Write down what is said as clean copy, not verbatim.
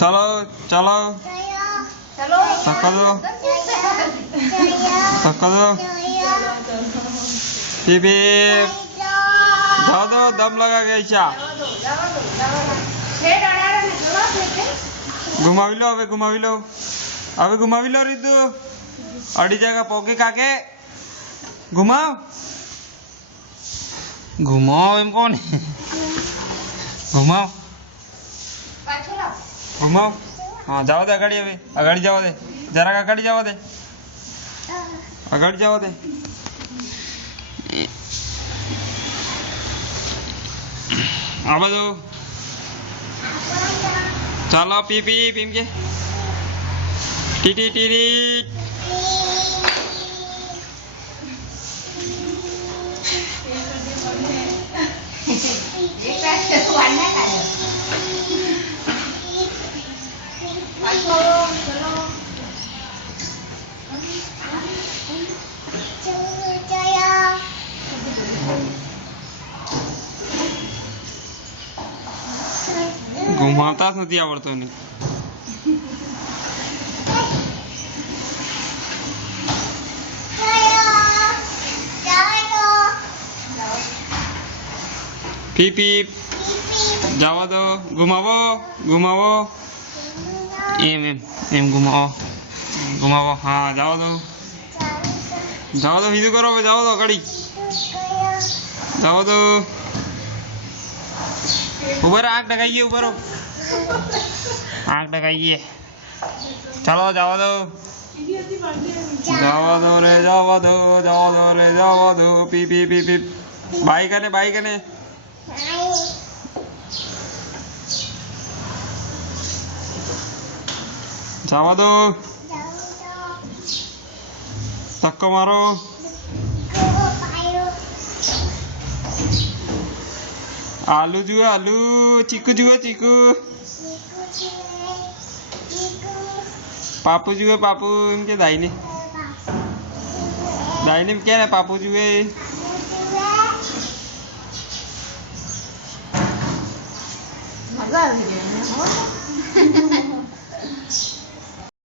चलो चलो धक्का दो धक्का दो पीपी जाओ दो दम लगा के ईशा घुमावी लो હવે ઘુમાવી લો રીતુ અડી જગા પોકે કાકે ઘુમાવ એમ કોને ઘુમાવ हाँ जाओ दे अगाड़ी अभी अगाड़ी जाओ दे जरा अगाड़ी जाओ दे आवा दो चलो पी पीम के टीटी टीटी घुमावता ज નથી આવડતો ને पीप पीप जावा दो घुमावो एम एम एम घुमावो हाँ जाओ दो सीधું કરો जाओ दो कड़ी जाओ दो ऊपर आँख लगाइए ऊपर आँख लगाइए चलो जाओ दो P P P P by कने जावा दो धक्को मारो आलू जुए आलू चीकू जुए चीकू पापू जुए पापू इनके दाहिने क्या है पापू जुए मजा आ गया